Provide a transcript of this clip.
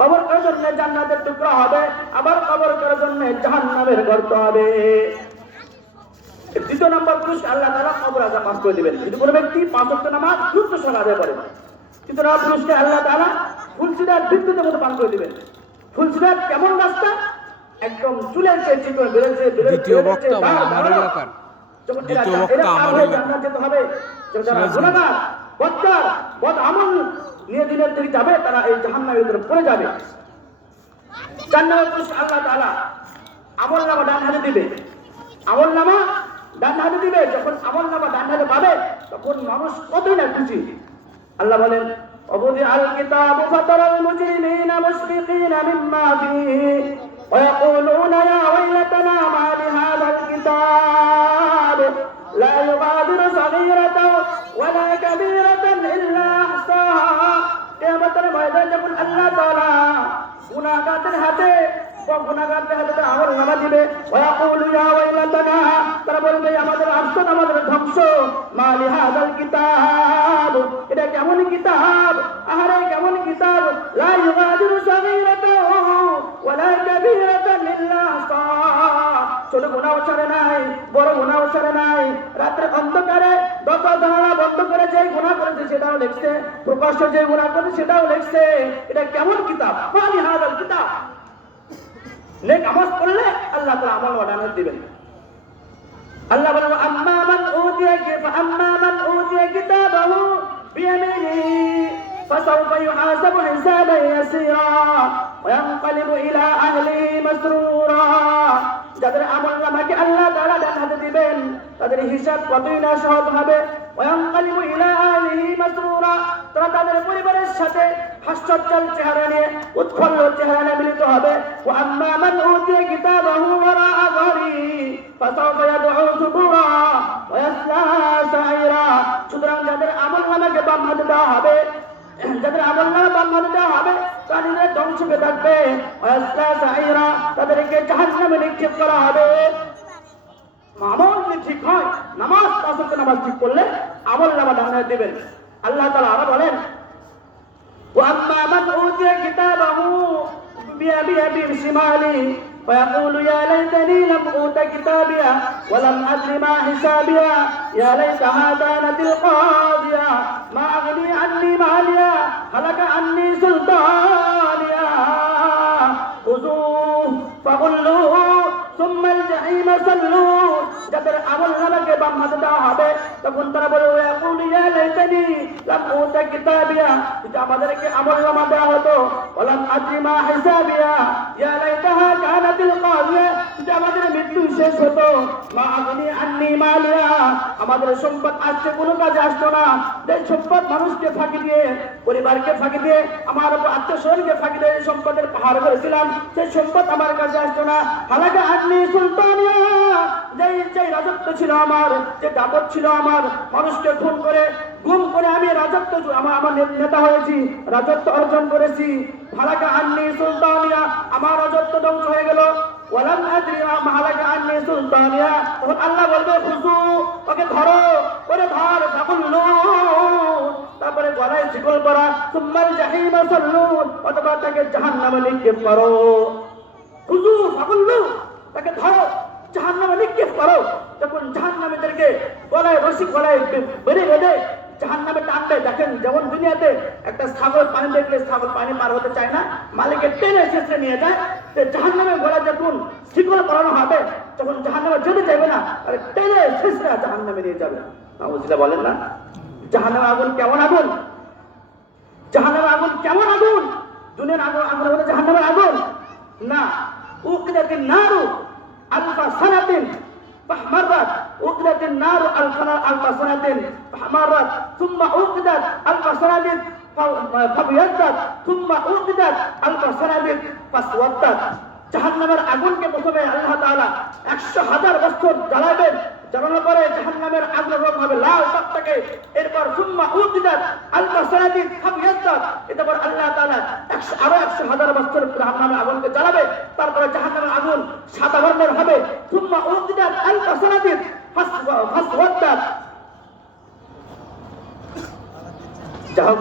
কবর করার জন্য জান্নাতের টুকরা হবে, আবার কবর করার জন্য জাহান্নামের গর্ত হবে। দ্বিতীয় নম্বর পুরস্কার আল্লাহ তাআলা কবর আযাব মাফ করে দিবেন যদি কোনো ব্যক্তি 5 ওয়াক্ত নামাজ দ্রুত সঙ্গে আদায় করে। তৃতীয় নম্বর পুরস্কার আল্লাহ তাআলা ফুলসিরাত বিদ্যুতের মতো পান করে দিবেন। ফুলসিরাত কেমন রাস্তা? একদম চুলের চেয়ে চিকন, বেরেছে দ্বিতীয় বক্তা আমার এলাকার দ্বিতীয় বক্তা আমার এলাকার যেতে হবে। যারা গুনাহগার বদকার বদ আমল নিয়ে দিনের দিকে যাবে তারা এই জাহান্নামের ভিতরে পড়ে যাবে। 4 নম্বর পুরস্কার আল্লাহ তাআলা আমলনামা ডান হাতে দিবে। আমলনামা ডান হাতে দিবে। যখন আমলনামা ডান হাতে পাবে তখন মানুষ কতই না খুশি। আল্লাহ বলেন وَوُضِعَ الْكِتَابُ فَتَرَى الْمُجْرِمِينَ مُشْفِقِينَ مِمَّا فِيهِ وَيَقُولُونَ يَا وَيْلَتَنَا مَا لِهَذَا الْكِتَابِ لَا يُغَادِرُ صَغِيرَةً وَلَا كَبِيرَةً إِلَّا أَحْصَاهَا। কিয়ামতের ময়দানে যখন আল্লাহ তাআলা গুনাহগারদের হাতে আমলনামা দিবে, ওয়ায়াকুলু ইয়া ওয়াইলাতানা, তারা বলবে আমাদের আফসোস, আমাদের ধ্বংস, মা লিহাযাল কিতাব, এটা কেমন কিতাব, আহারে কেমন কিতাব, লা ইউগাদিরু সাগীরাতান ওয়ালা কাবীরাতান ইল্লা আহসাহা, ছোট গুনাহ ছাড়ে নাই, বড় গুনাহ ছাড়ে নাই। রাতের অন্ধকারে দরজা জানালা বন্ধ করে যে গুনাহ করেছে সেটাও লিখছে, প্রকাশ্যে যে গুনাহ করেছে সেটাও লিখছে। এটা কেমন কিতাব, মা লিহাযাল কিতাব। নেক আমল করলে আল্লাহ তাআলা আমল ওয়াদান দিবেন। আল্লাহ বলেন আম্মা মান উতিয়া কিতাবাহু বিয়ামিনিহি ফাসাউফা ইউহাসাবু হিসাবান ইয়াসীরা ওয়া ইয়ানকালিবু ইলা আহলিহি মাসরুরা। যাদের আমলনামাকে আল্লাহ তাআলা ডান হাতে দিবেন তাদের হিসাব কতই না সহজ হবে। ওয়া ইয়ানকালিবু ইলা আহলিহি মাসরুরা, তারা তাদের পরিবারের সাথে হাস্যোজ্জ্বল চেহারা নিয়ে উৎফুল্ল চেহারা নিয়ে মিলিত হবে। ওয়া আম্মা মান উতিয়া কিতাবাহু ওয়ারাআ যাহরিহি ফাসাউফা ইয়াদউ সুবুরা ওয়া ইয়াসলা সাঈরা। সুতরাং যাদের আমলনামাকে বাম হাতে দেওয়া হবে, যাদের আমলনামা বাম হাতে দেওয়া হবে তারা নিজের ধ্বংসকে থাকবে। ওয়া ইয়াসলা সাঈরা, তাদেরকে জাহান্নামে নিক্ষেপ করা হবে। আমল যদি ঠিক হয়, নামাজ 5 ওয়াক্ত নামাজ ঠিক করলে আমলনামা ডান হাতে দিবেন। আল্লাহ তাআলা আরো বলেন وَأَمَّا مَنْ أُوتِيَ كِتَابَهُ بِيَمِينِهِ شِمَالِهِ فَيَقُولُ يَا لَيْتَنِي لَمْ أُوتَ كِتَابِيَهْ وَلَمْ أَدْرِ مَا حِسَابِيَهْ يَا لَيْتَهَا كَانَتِ الْقَاضِيَةَ مَا أَغْنَىٰ عَنِّي مَالِيَهْ هَلَكَ عَنِّي سُلْطَانِيَهْ خُذُوهُ فَغُلُّوهُ ثُمَّ الْجَحِيمَ صَلُّوهُ। যাদের আমলনামাকে বাম হাতে দেওয়া হবে তখন তারা বলবে ইয়াকুলু ইয়া লাইতানি লাম উতা কিতাবিয়া, যদি আমাদেরকে আমলনামা দেওয়া হতো, ওয়ালাম আদরি মা হিসাবিয়া ইয়া লাইতাহা কানাতিল কাদিয়া, যদি আমাদের মৃত্যু শেষ হতো, মা আগনি আন্নি মালিয়া, আমাদের সম্পদ আজকে কোনো কাজে আসতো না। যে সম্পদ মানুষকে ফাঁকি দিয়ে, পরিবারকে ফাঁকি দিয়ে, আমার আত্মীয়স্বজনকে ফাঁকি দিয়ে সম্পদের পাহাড় করেছিলাম, সেই সম্পদ আমার কাছে আসতো না। হালাকা আন্নি সুলতানিয়া, যে রাজত্ব ছিল আমার, যে দাপট ছিল আমার, মানুষকে খুন করে গুম করে আমি রাজত্ব আমার নেতা হয়েছি, রাজত্ব অর্জন করেছি। হালাকা আন্নি সুলতানিয়া, আমার রাজত্ব ধ্বংস হয়ে গেল। ওয়ালাম আদরি মা হালাকা আন্নি সুলতানিয়া, তখন আল্লাহ বলবে খুজু, ওকে ধরো, ওরে ধর, ফাকুল্লু, তারপরে গলায় শিকল করা, সুম্মাল জাহিমা সাল্লু, অথবা তাকে জাহান্নামে নিক্ষেপ করো। খুজু ফাকুল্লু, তাকে ধরো, জাহান্নামে নিক্ষেপ করো। তখন জাহান্নামীদেরকে গলায় রশি গলায় বেঁধে বেঁধে জাহান্নামে টানবে। দেখেন যেমন দুনিয়াতে একটা ছাগল পানি দেখলে ছাগল পানি পার হতে চায় না, মালিকে টেনে শেষে নিয়ে যায়, জাহান্নামে গলায় যখন শিকল পরানো হবে তখন জাহান্নামে যেতে চাইবে না, আর টেনে শেষে জাহান্নামে নিয়ে যাবে। নাউজুবিল্লাহ বলেন না। জাহান্নামের আগুন কেমন আগুন, জাহান্নামের আগুন কেমন আগুন, দুনিয়ার আগুন আগুন হলো জাহান্নামের আগুন না। উকদাতিন নারু আলফা সানাতিন فاحمرت أُقدت النار ألف سنة فاحمرت ثم أُقدت ألف سنة فابيضت ثم أُقدت ألف سنة فاسودت। জাহান্নামের আগুনকে প্রথমে আল্লাহ তাআলা 100,000 বছর জ্বালাবেন, জ্বালানোর পরে জাহান্নামের আগুন রং হবে লাল টকটকে। এরপর সুম্মা উদিদাত আলফা সানাতিন ফাবিয়াদাত, এরপর আল্লাহ তাআলা আরো 100,000 বছর জাহান্নামের আগুনকে জ্বালাবে, তারপরে জাহান্নামের আগুন সাদা বর্ণের হবে। সুম্মা উদিদাত আলফা সানাতিন ফাসওয়াদাত। যাই হোক,